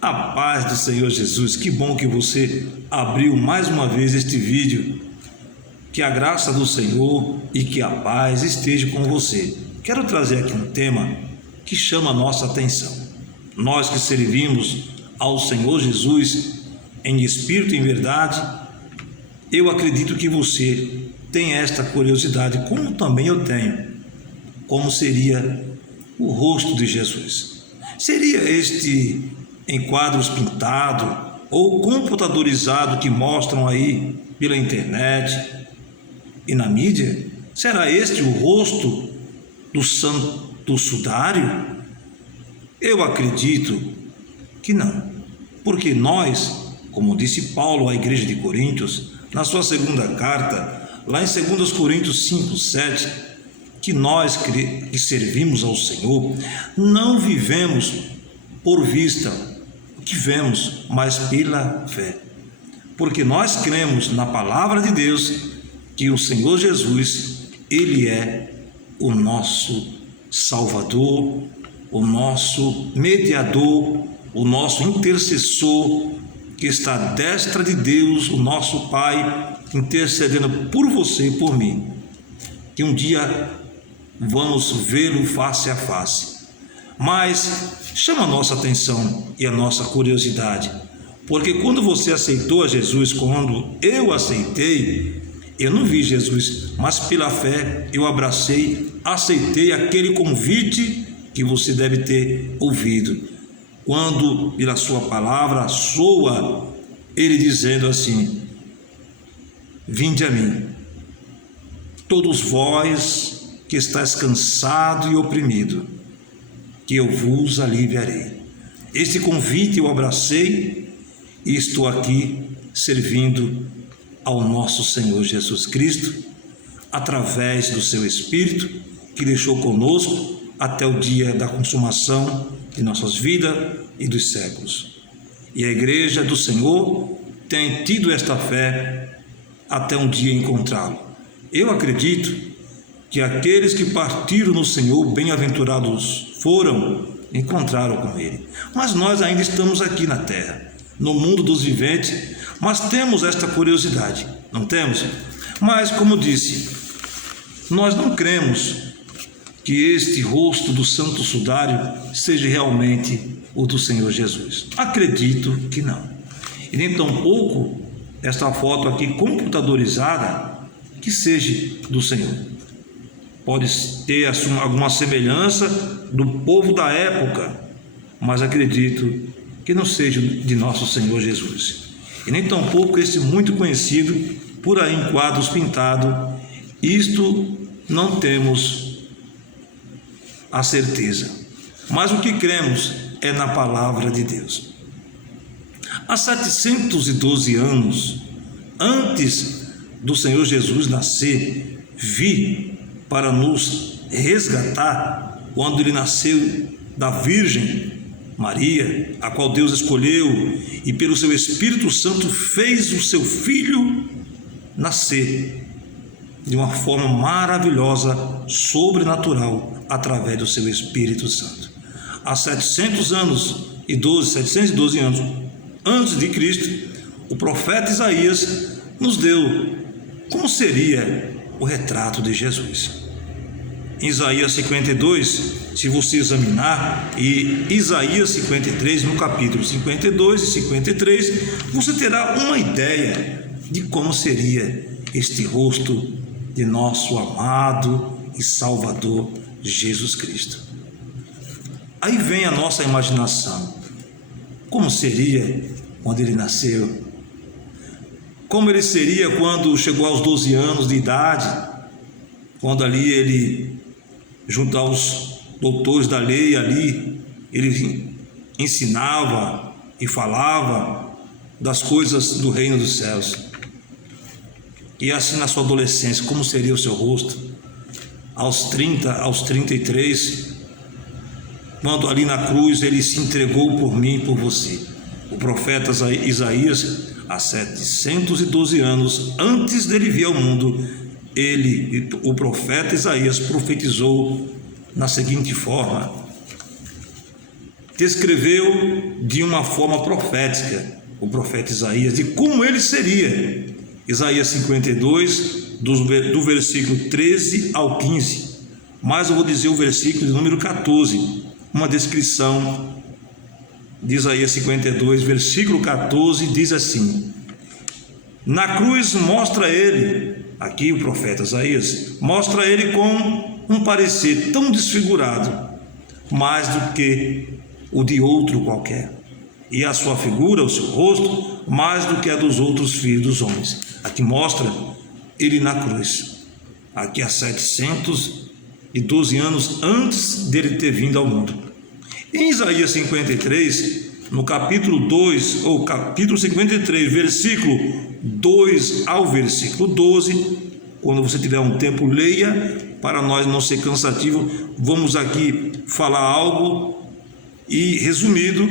A paz do Senhor Jesus, que bom que você abriu mais uma vez este vídeo. Que a graça do Senhor e que a paz esteja com você. Quero trazer aqui um tema que chama a nossa atenção. Nós que servimos ao Senhor Jesus em espírito e em verdade, eu acredito que você tem esta curiosidade, como também eu tenho. Como seria o rosto de Jesus? Seria este em quadros pintados ou computadorizado que mostram aí pela internet e na mídia? Será este o rosto do santo sudário? Eu acredito que não, porque nós, como disse Paulo à igreja de Coríntios, na sua segunda carta, lá em 2 Coríntios 5, 7, que nós que servimos ao Senhor, não vivemos por vista o que vemos, mas pela fé. Porque nós cremos na palavra de Deus, que o Senhor Jesus, Ele é o nosso Salvador, o nosso mediador, o nosso intercessor, que está à destra de Deus, o nosso Pai, intercedendo por você e por mim. Que um dia vamos vê-lo face a face. Mas chama a nossa atenção e a nossa curiosidade, porque quando você aceitou a Jesus, quando eu aceitei, eu não vi Jesus, mas pela fé eu abracei, aceitei aquele convite que você deve ter ouvido, quando pela sua palavra soa ele dizendo assim: vinde a mim, todos vós que estáis cansado e oprimido, que eu vos aliviarei. Este convite eu abracei e estou aqui servindo ao nosso Senhor Jesus Cristo, através do seu Espírito, que deixou conosco até o dia da consumação de nossas vidas e dos séculos. E a igreja do Senhor tem tido esta fé até um dia encontrá-lo. Eu acredito que aqueles que partiram no Senhor, bem-aventurados foram, encontraram com Ele. Mas nós ainda estamos aqui na terra, no mundo dos viventes, mas temos esta curiosidade, não temos? Mas, como disse, nós não cremos que este rosto do santo sudário seja realmente o do Senhor Jesus. Acredito que não. E nem tampouco esta foto aqui computadorizada que seja do Senhor. Pode ter alguma semelhança do povo da época, mas acredito que não seja de nosso Senhor Jesus. E nem tampouco esse muito conhecido por aí em quadros pintados. Isto não temos a certeza, mas o que cremos é na palavra de Deus. Há 712 anos antes do Senhor Jesus nascer, vi para nos resgatar, quando ele nasceu da Virgem Maria, a qual Deus escolheu, e pelo seu Espírito Santo fez o seu Filho nascer de uma forma maravilhosa, sobrenatural, através do seu Espírito Santo. Há 712 anos antes de Cristo, o profeta Isaías nos deu como seria o retrato de Jesus. Em Isaías 52, se você examinar, e Isaías 53, no capítulo 52 e 53, você terá uma ideia de como seria este rosto de nosso amado e Salvador Jesus Cristo. Aí vem a nossa imaginação. Como seria quando ele nasceu? Como ele seria quando chegou aos 12 anos de idade? Quando ali ele, junto aos doutores da lei ali, ele ensinava e falava das coisas do reino dos céus. E assim na sua adolescência, como seria o seu rosto? Aos 30, aos 33, quando ali na cruz ele se entregou por mim e por você. O profeta Isaías, há 712 anos antes dele vir ao mundo, o profeta Isaías profetizou na seguinte forma: descreveu de uma forma profética o profeta Isaías, de como ele seria. Isaías 52, do versículo 13 ao 15. Mas eu vou dizer o versículo de número 14, uma descrição de Isaías 52, versículo 14, diz assim: na cruz mostra ele, aqui o profeta Isaías, mostra ele com um parecer tão desfigurado, mais do que o de outro qualquer, e a sua figura, o seu rosto, mais do que a dos outros filhos dos homens. Aqui mostra ele na cruz, aqui há 712 anos antes dele ter vindo ao mundo. Em Isaías 53, no capítulo 2, ou capítulo 53, versículo 2 ao versículo 12, quando você tiver um tempo, leia, para nós não ser cansativo, vamos aqui falar algo e resumido.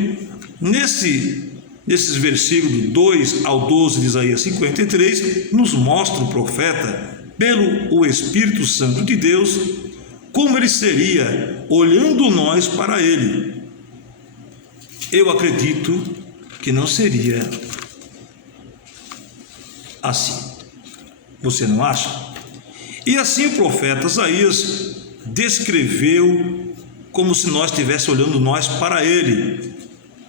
Nesses versículos 2 ao 12 de Isaías 53, nos mostra o profeta, pelo Espírito Santo de Deus, como ele seria, olhando nós para ele. Eu acredito que não seria assim. Você não acha? E assim o profeta Isaías descreveu como se nós estivéssemos olhando nós para ele.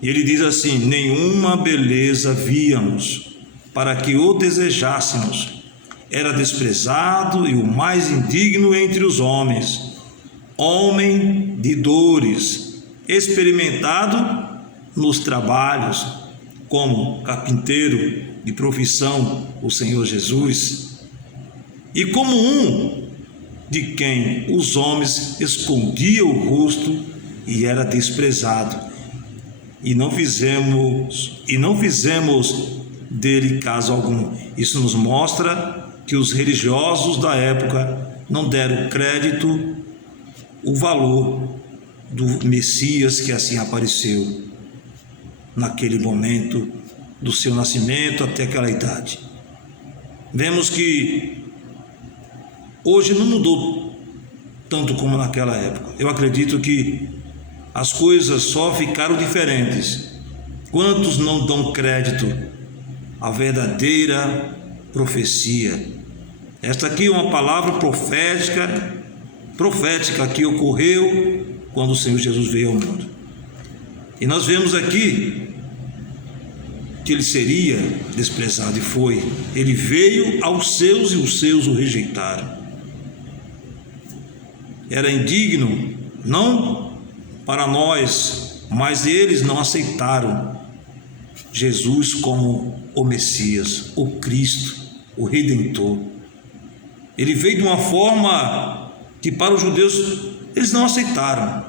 E ele diz assim: nenhuma beleza víamos para que o desejássemos. Era desprezado e o mais indigno entre os homens, homem de dores, experimentado nos trabalhos, como carpinteiro de profissão, o Senhor Jesus, e como um de quem os homens escondiam o rosto e era desprezado, e não fizemos dele caso algum. Isso nos mostra que os religiosos da época não deram crédito, o valor do Messias que assim apareceu naquele momento do seu nascimento até aquela idade. Vemos que hoje não mudou tanto como naquela época. Eu acredito que as coisas só ficaram diferentes. Quantos não dão crédito à verdadeira profecia? Esta aqui é uma palavra profética que ocorreu quando o Senhor Jesus veio ao mundo. E nós vemos aqui que ele seria desprezado, e foi. Ele veio aos seus e os seus o rejeitaram. Era indigno, não para nós, mas eles não aceitaram Jesus como o Messias, o Cristo, o Redentor. Ele veio de uma forma que para os judeus eles não aceitaram.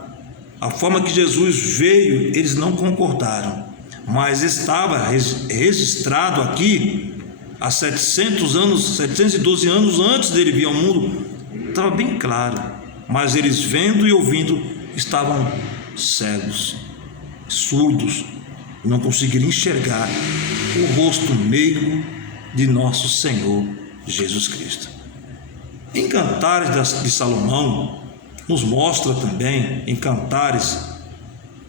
A forma que Jesus veio, eles não concordaram, mas estava registrado aqui há 712 anos antes dele vir ao mundo, estava bem claro, mas eles vendo e ouvindo estavam cegos, surdos, não conseguiram enxergar o rosto meigo de nosso Senhor Jesus Cristo. Em Cantares de Salomão, nos mostra também, em Cantares,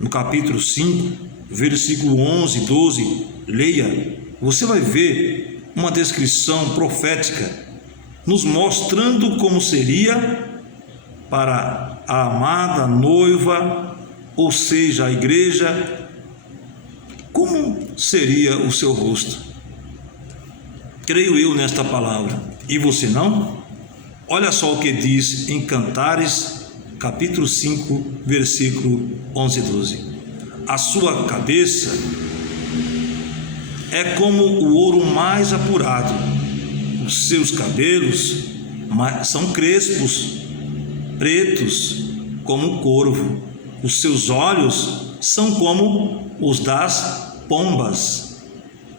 no capítulo 5, versículo 11 e 12, leia, você vai ver uma descrição profética, nos mostrando como seria para a amada noiva, ou seja, a igreja, como seria o seu rosto. Creio eu nesta palavra, e você não? Olha só o que diz em Cantares, capítulo 5, versículo 11 e 12. A sua cabeça é como o ouro mais apurado, os seus cabelos são crespos, pretos como um corvo, os seus olhos são como os das pombas,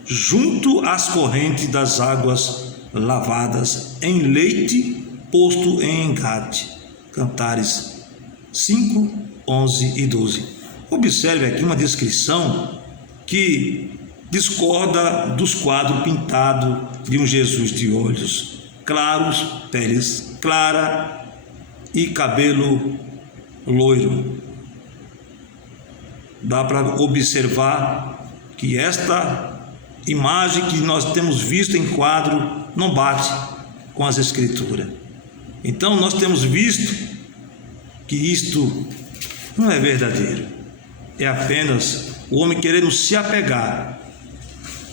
junto às correntes das águas lavadas em leite posto em engate. Cantares 5, 11 e 12. Observe aqui uma descrição que discorda dos quadros pintados de um Jesus de olhos claros, peles clara e cabelo loiro. dá para observar que esta imagem que nós temos visto em quadro não bate com as Escrituras. Então nós temos visto que isto não é verdadeiro, é apenas o homem querendo se apegar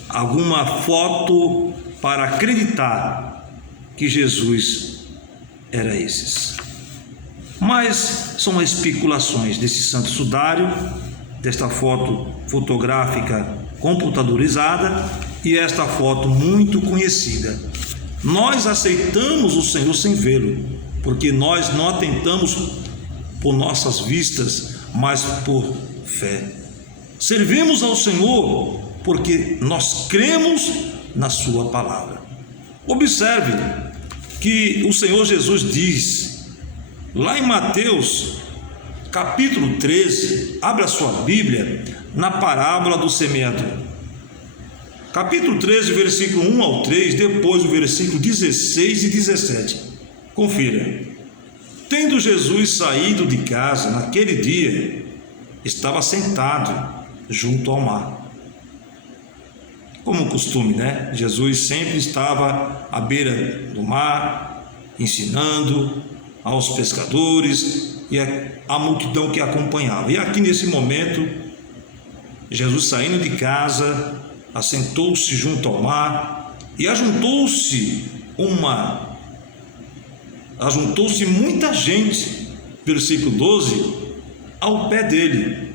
a alguma foto para acreditar que Jesus era esses. Mas são especulações desse santo sudário, desta foto fotográfica computadorizada e esta foto muito conhecida. Nós aceitamos o Senhor sem vê-lo, porque nós não atentamos por nossas vistas, mas por fé. Servimos ao Senhor porque nós cremos na sua palavra. Observe que o Senhor Jesus diz, lá em Mateus, capítulo 13, abra sua Bíblia, na parábola do semeador. Capítulo 13, versículo 1 ao 3, depois o versículo 16 e 17. Confira. Tendo Jesus saído de casa naquele dia, estava sentado junto ao mar. Como costume, né? Jesus sempre estava à beira do mar, ensinando aos pescadores e a multidão que acompanhava. E aqui nesse momento, Jesus saindo de casa, assentou-se junto ao mar e ajuntou-se muita gente, versículo 12, ao pé dele.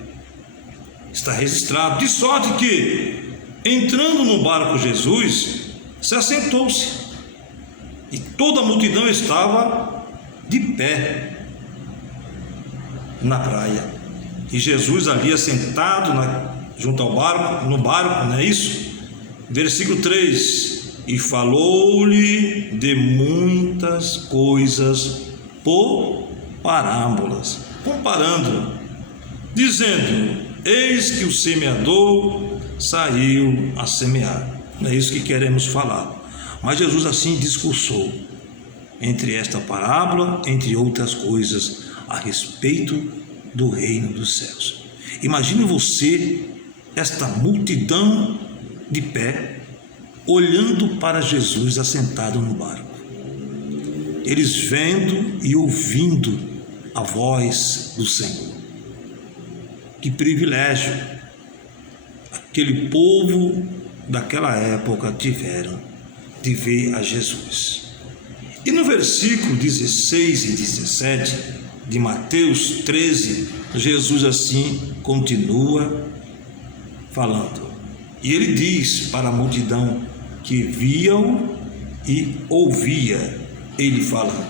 Está registrado, de sorte que, entrando no barco Jesus, se assentou-se, e toda a multidão estava de pé na praia, e Jesus ali assentado junto ao barco, no barco, não é isso? Versículo 3, e falou-lhe de muitas coisas por parábolas, comparando, dizendo, eis que o semeador saiu a semear. Não é isso que queremos falar, mas Jesus assim discursou entre esta parábola, entre outras coisas, a respeito do reino dos céus. Imagine você, esta multidão de pé, olhando para Jesus assentado no barco, eles vendo e ouvindo a voz do Senhor. Que privilégio aquele povo daquela época tiveram de ver a Jesus. E no versículo 16 e 17 de Mateus 13, Jesus assim continua falando. E ele diz para a multidão que viam e ouvia ele falando.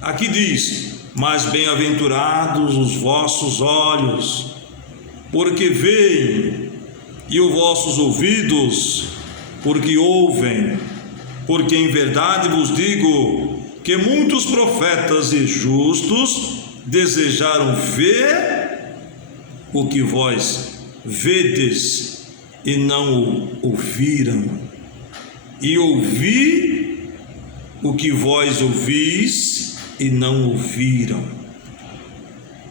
Aqui diz, mas bem-aventurados os vossos olhos, porque veem, e os vossos ouvidos, porque ouvem, porque em verdade vos digo, que muitos profetas e justos desejaram ver o que vós vedes e não o ouviram, e ouvir o que vós ouvis e não ouviram.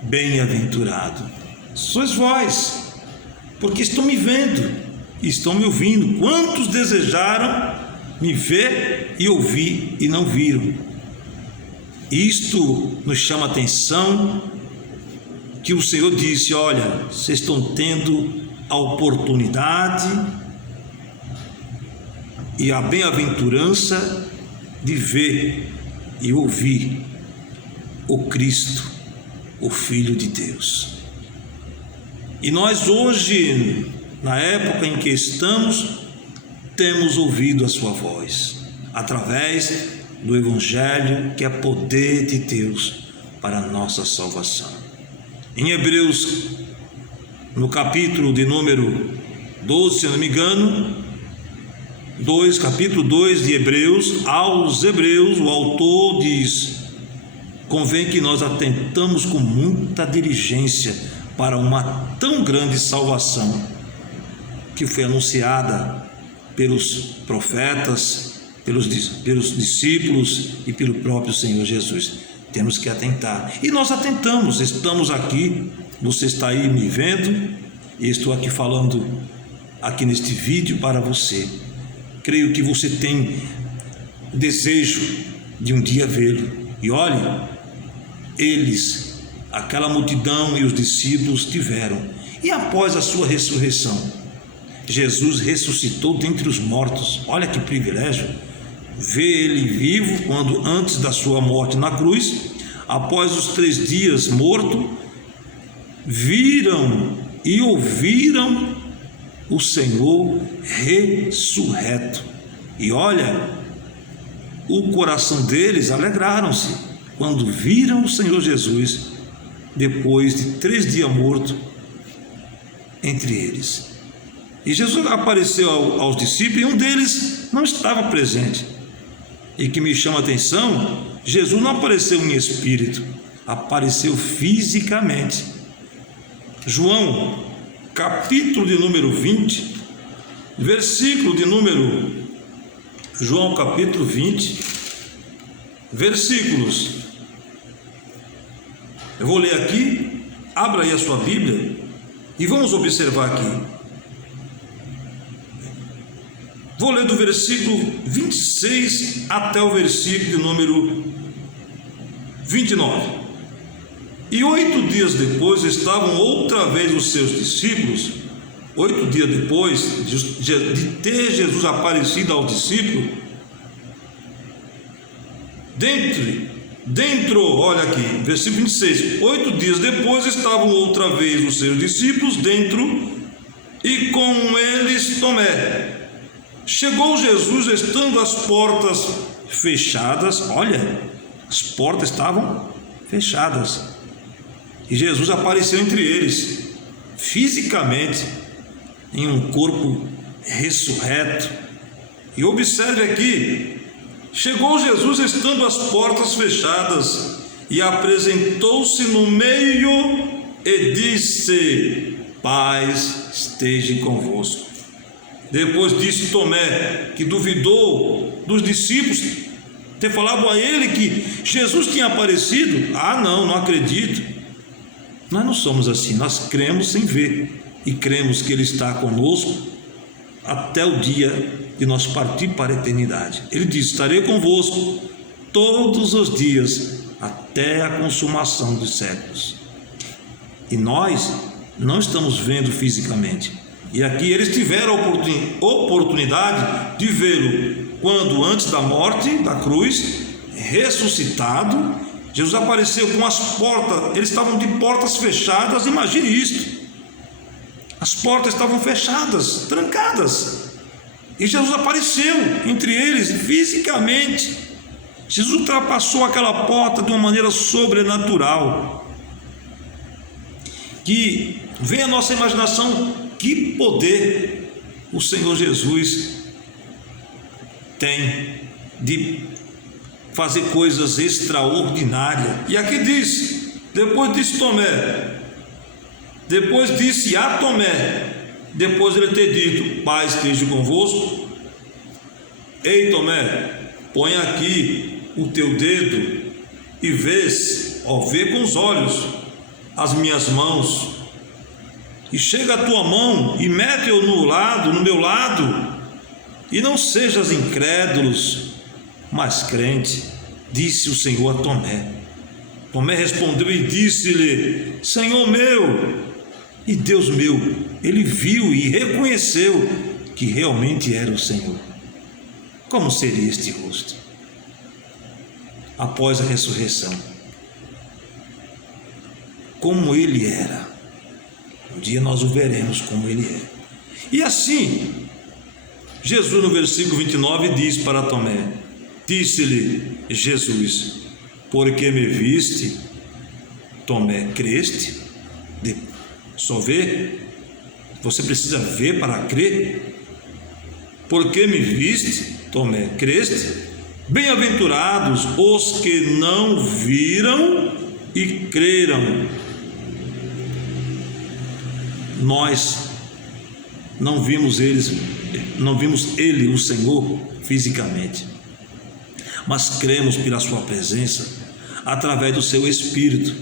Bem-aventurado sois vós, porque estão me vendo e estão me ouvindo. Quantos desejaram me ver e ouvir e não viram? Isto nos chama a atenção, que o Senhor disse, olha, vocês estão tendo a oportunidade e a bem-aventurança de ver e ouvir o Cristo, o Filho de Deus. E nós hoje, na época em que estamos, temos ouvido a sua voz, através do Evangelho, que é poder de Deus para a nossa salvação. Em Hebreus, no capítulo de número 12, se não me engano, capítulo 2 de Hebreus, aos Hebreus, o autor diz, convém que nós atentamos com muita diligência para uma tão grande salvação, que foi anunciada pelos profetas, pelos discípulos e pelo próprio Senhor Jesus. Temos que atentar, e nós atentamos. Estamos aqui, você está aí me vendo, E estou aqui falando aqui neste vídeo para você. Creio que você tem desejo de um dia vê-lo. E olhe, eles, aquela multidão e os discípulos tiveram. E após a sua ressurreição, Jesus ressuscitou dentre os mortos. Olha que privilégio, ver ele vivo quando antes da sua morte na cruz, após os 3 dias morto, viram e ouviram o Senhor ressurreto. E olha, o coração deles alegraram-se quando viram o Senhor Jesus depois de 3 dias morto entre eles. E Jesus apareceu aos discípulos e um deles não estava presente. E que me chama a atenção, Jesus não apareceu em espírito, apareceu fisicamente. João, capítulo de número 20, versículo de número, João capítulo 20, versículos, eu vou ler aqui, abra aí a sua Bíblia e vamos observar aqui. Vou ler do versículo 26 até o versículo de número 29. E 8 dias depois estavam outra vez os seus discípulos, 8 dias depois de ter Jesus aparecido aos discípulos, dentro, olha aqui, versículo 26, 8 dias depois estavam outra vez os seus discípulos dentro, e com eles Tomé. Chegou Jesus estando as portas fechadas, olha, as portas estavam fechadas, e Jesus apareceu entre eles, fisicamente, em um corpo ressurreto. E observe aqui, chegou Jesus estando as portas fechadas, e apresentou-se no meio e disse: paz esteja convosco. Depois disse Tomé, que duvidou dos discípulos ter falado a ele que Jesus tinha aparecido: não acredito. Nós não somos assim, nós cremos sem ver, e cremos que Ele está conosco até o dia de nós partir para a eternidade. Ele diz: estarei convosco todos os dias até a consumação dos séculos. E nós não estamos vendo fisicamente. E aqui eles tiveram a oportunidade de vê-lo quando, antes da morte, da cruz, ressuscitado, Jesus apareceu com as portas, eles estavam de portas fechadas. Imagine isto, as portas estavam fechadas, trancadas, e Jesus apareceu entre eles fisicamente. Jesus ultrapassou aquela porta de uma maneira sobrenatural, que vem à nossa imaginação. Que poder o Senhor Jesus tem de fazer coisas extraordinárias. E aqui diz, depois disse Tomé, depois disse a Tomé, depois de ele ter dito: paz esteja convosco, ei Tomé, põe aqui o teu dedo e vês, vê com os olhos as minhas mãos, e chega a tua mão e mete-o no meu lado, e não sejas incrédulos, mas crente. Disse o Senhor a Tomé. Tomé respondeu e disse-lhe: Senhor meu e Deus meu. Ele viu e reconheceu que realmente era o Senhor. Como seria este rosto após a ressurreição? Como ele era? Um dia nós o veremos como ele é. E assim, Jesus no versículo 29 diz para Tomé, disse-lhe Jesus: porque me viste, Tomé, creste? Só ver? Você precisa ver para crer? Porque me viste, Tomé, creste? Bem-aventurados os que não viram e creram. Nós não vimos ele, o Senhor, fisicamente, mas cremos pela sua presença, através do seu Espírito,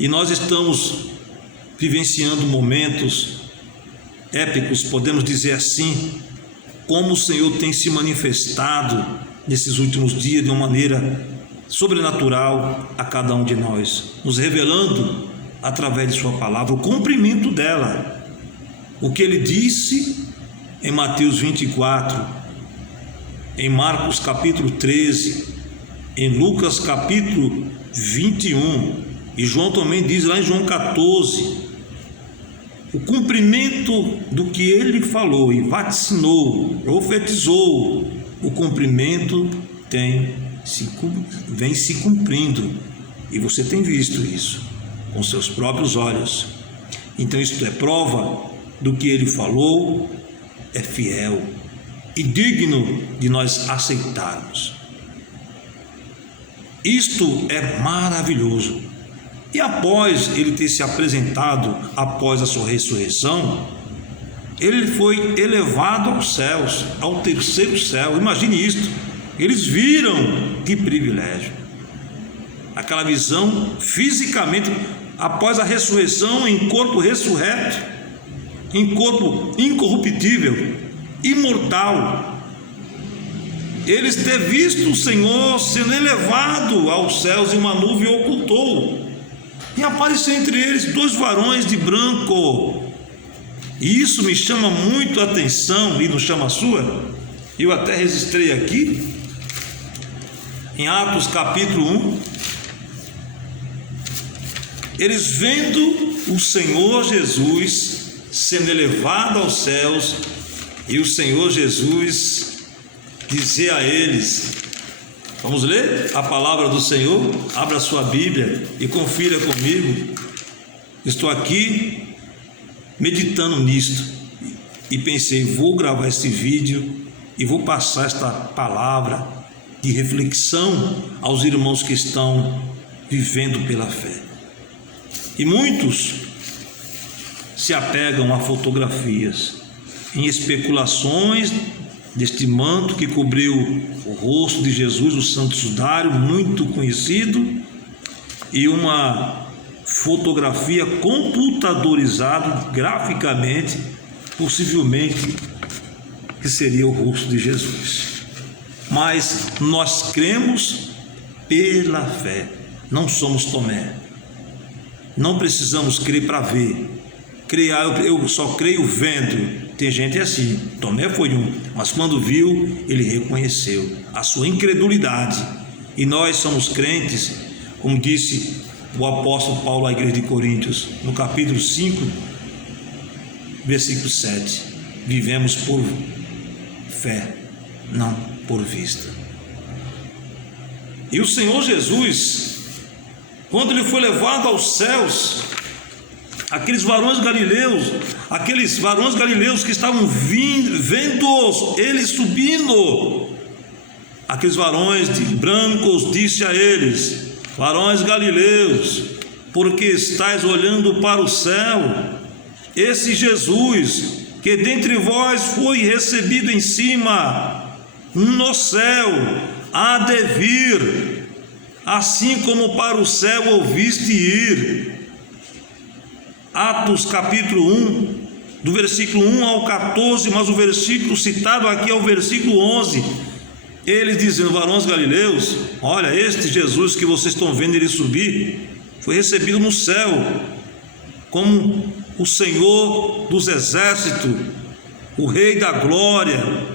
e nós estamos vivenciando momentos épicos, podemos dizer assim, como o Senhor tem se manifestado nesses últimos dias de uma maneira sobrenatural a cada um de nós, nos revelando através de sua palavra o cumprimento dela, o que ele disse em Mateus 24, em Marcos capítulo 13, em Lucas capítulo 21, e João também diz lá em João 14, o cumprimento do que ele falou e vaticinou, profetizou, o cumprimento vem se cumprindo, e você tem visto isso com seus próprios olhos. Então isto é prova do que ele falou, é fiel e digno de nós aceitarmos. Isto é maravilhoso. E após ele ter se apresentado, após a sua ressurreição, ele foi elevado aos céus, ao terceiro céu. Imagine isto, eles viram, que privilégio, aquela visão fisicamente, após a ressurreição, em corpo ressurreto, em corpo incorruptível, imortal. Eles ter visto o Senhor sendo elevado aos céus e uma nuvem o ocultou, e apareceu entre eles 2 varões de branco. E isso me chama muito a atenção, e não chama a sua? Eu até registrei aqui em Atos capítulo 1. Eles vendo o Senhor Jesus sendo elevado aos céus, e o Senhor Jesus dizer a eles, vamos ler a palavra do Senhor? Abra a sua Bíblia e confira comigo. Estou aqui meditando nisto e pensei, vou gravar este vídeo e vou passar esta palavra de reflexão aos irmãos que estão vivendo pela fé. E muitos se apegam a fotografias, em especulações deste manto que cobriu o rosto de Jesus, o santo sudário, muito conhecido, e uma fotografia computadorizada graficamente, possivelmente que seria o rosto de Jesus. Mas nós cremos pela fé, não somos Tomé, não precisamos crer para ver. Eu só creio vendo. Tem gente assim, Tomé foi um, mas quando viu, ele reconheceu a sua incredulidade. E nós somos crentes, como disse o apóstolo Paulo à igreja de Coríntios, no capítulo 5, versículo 7, vivemos por fé, não por vista. E o Senhor Jesus, quando ele foi levado aos céus, aqueles varões galileus que estavam vendo ele subindo, aqueles varões de brancos, disse a eles: varões galileus, porque estáis olhando para o céu? Esse Jesus que dentre vós foi recebido em cima, no céu, há de vir, assim como para o céu ouviste ir. Atos capítulo 1, do versículo 1 ao 14, mas o versículo citado aqui é o versículo 11. Eles dizendo: varões galileus, olha, este Jesus que vocês estão vendo ele subir, foi recebido no céu, como o Senhor dos exércitos, o Rei da glória,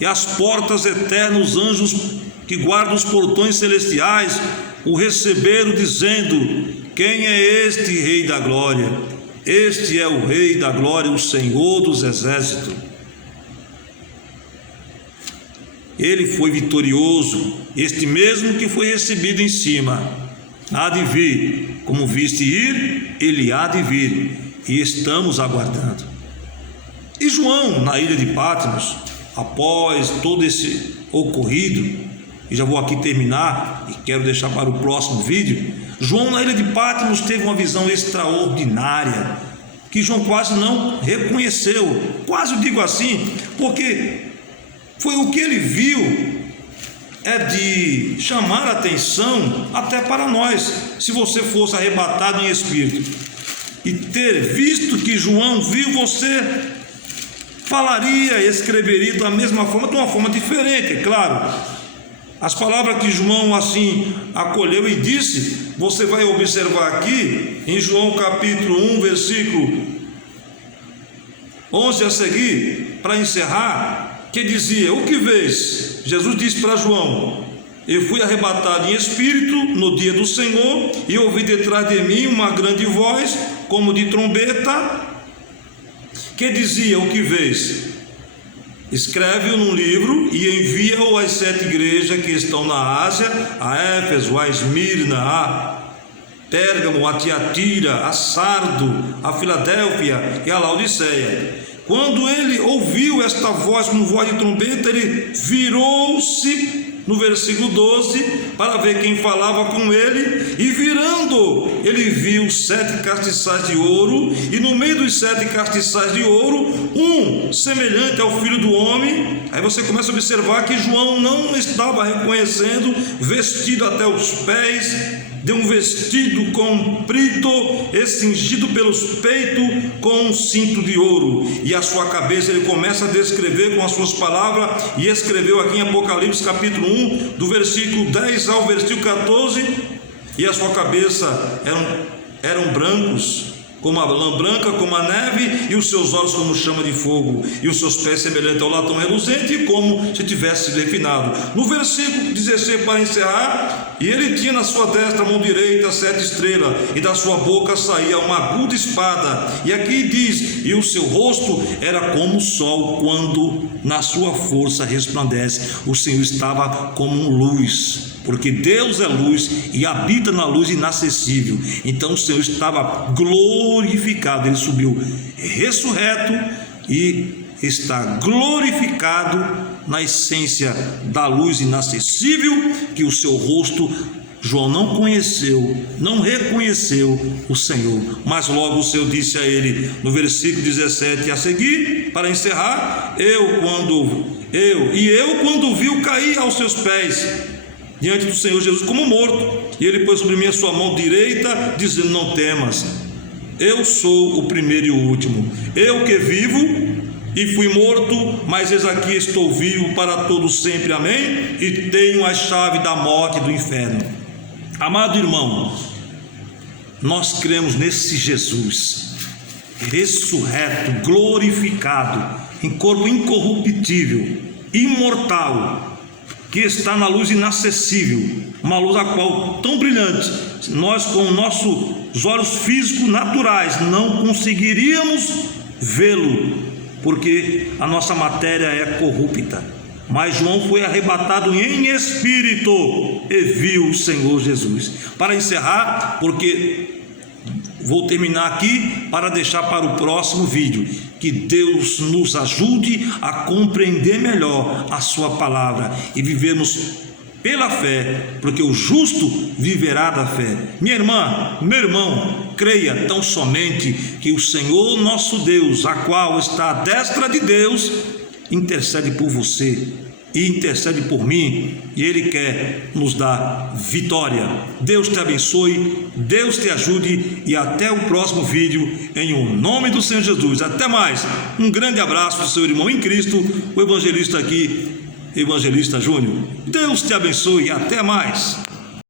e as portas eternas, os anjos que guardam os portões celestiais, o receberam dizendo: quem é este Rei da glória? Este é o Rei da glória, o Senhor dos exércitos. Ele foi vitorioso, este mesmo que foi recebido em cima, há de vir, como viste ir, ele há de vir, e estamos aguardando. E João, na ilha de Patmos, após todo esse ocorrido, e já vou aqui terminar, e quero deixar para o próximo vídeo, João na ilha de Patmos teve uma visão extraordinária, que João quase não reconheceu, quase digo assim, porque foi o que ele viu, é de chamar a atenção até para nós, se você fosse arrebatado em espírito. e ter visto que João viu você, falaria, escreveria da mesma forma, de uma forma diferente, é claro. As palavras que João assim acolheu e disse, você vai observar aqui em João capítulo 1, versículo 11 a seguir, para encerrar, que dizia: o que vês? Jesus disse para João: eu fui arrebatado em espírito no dia do Senhor, e ouvi detrás de mim uma grande voz, como de trombeta, que dizia: o que vês? Escreve-o num livro e envia-o às 7 igrejas que estão na Ásia, a Éfeso, a Esmirna, a Pérgamo, a Tiatira, a Sardo, a Filadélfia e a Laodiceia. Quando ele ouviu esta voz como voz de trombeta, ele virou-se, no versículo 12, para ver quem falava com ele, e virando, ele viu 7 castiçais de ouro, e no meio dos 7 castiçais de ouro, um semelhante ao Filho do Homem. Aí você começa a observar que João não estava reconhecendo, vestido até os pés, de um vestido comprido, cingido pelos peitos com um cinto de ouro, e a sua cabeça ele começa a descrever com as suas palavras, e escreveu aqui em Apocalipse capítulo 1, do versículo 10 ao versículo 14, e a sua cabeça eram brancos, como a lã branca, como a neve, e os seus olhos como chama de fogo, e os seus pés semelhantes ao latão reluzente, como se tivesse sido refinado. No versículo 16, para encerrar, e ele tinha na sua destra, mão direita, 7 estrelas, e da sua boca saía uma aguda espada, e aqui diz: e o seu rosto era como o sol, quando na sua força resplandece. O Senhor estava como luz, porque Deus é luz e habita na luz inacessível. Então o Senhor estava glorificado, ele subiu ressurreto e está glorificado na essência da luz inacessível, que o seu rosto João não conheceu, não reconheceu o Senhor, mas logo o Senhor disse a ele, no versículo 17 a seguir, para encerrar: eu quando viu cair aos seus pés diante do Senhor Jesus como morto, e ele pôs sobre mim a sua mão direita, dizendo: não temas, eu sou o primeiro e o último, eu que vivo e fui morto, mas eis aqui estou vivo para todo sempre, amém, e tenho a chave da morte e do inferno. Amado irmão, nós cremos nesse Jesus ressurreto, glorificado, em corpo incorruptível, imortal, que está na luz inacessível, uma luz a qual tão brilhante, nós com nossos olhos físicos naturais não conseguiríamos vê-lo, porque a nossa matéria é corrupta. Mas João foi arrebatado em espírito e viu o Senhor Jesus. Para encerrar, porque vou terminar aqui para deixar para o próximo vídeo. Que Deus nos ajude a compreender melhor a sua palavra e vivermos pela fé, porque o justo viverá da fé. Minha irmã, meu irmão, creia tão somente que o Senhor nosso Deus, a qual está à destra de Deus, intercede por você e intercede por mim, e Ele quer nos dar vitória. Deus te abençoe, Deus te ajude, e até o próximo vídeo, em o nome do Senhor Jesus. Até mais, um grande abraço do seu irmão em Cristo, o evangelista aqui, Evangelista Júnior. Deus te abençoe e até mais.